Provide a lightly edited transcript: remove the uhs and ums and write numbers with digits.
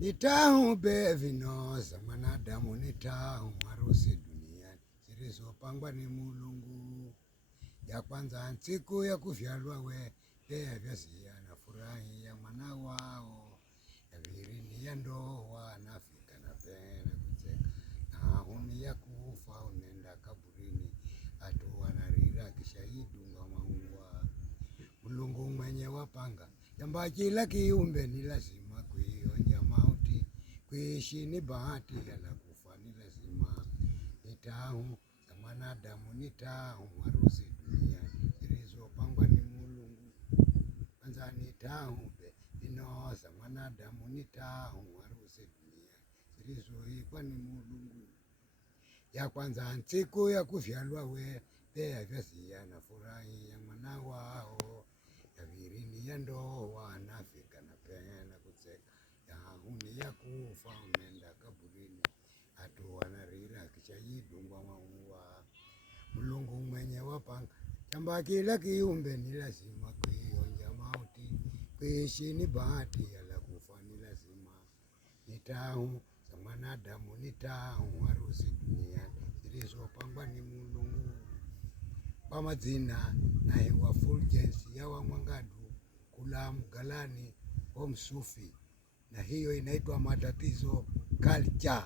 Nitahu bevino za mwanadamu, nitahu harusi duniani zilizopangwa ni Mulungu. Ya kwanza siku ya kuvyalwa we ya vyasia na furahi ya mwana wao. Ya pili ni ya ndoa nafika na pena kucheka. Na huni ya kufa unenda kaburini, atu wanarira kisha idunga maungwa. Mulungu mwenye wapanga jamba kila kiumbe ni lazima kuionja mauti, kuishi ni bahati yala kufa ni lazima. Nitahu za mwanadamu, nitahu harusi duniani zilizopangwa ni Mulungu. Kwanza nitahu bevino za mwanadamu, nitahu harusi duniani zilizoipwa ni Mulungu. Ya kwanza siku ya kuvyalwa we ya vyasia na furahi ya mwana wao. Ya pili ni ya ndoa nafika na pena kucheka. Ya huni ya kufa unenda kaburini, atu wanarira kisha idungwa maua. Mulungu mwenye wapanga jamba kila kiumbe ni lazima kuionja mauti, kuishi ni bahati yala kufa ni lazima. Nitahu za mwanadamu, nitahu harusi duniani zilizopangwa ni Mulungu. Kwa majina na hewa Fulgence ya wa Mwangadu kula Mgalani wa Msufi, na hiyo inaitwa Matatizo Culture.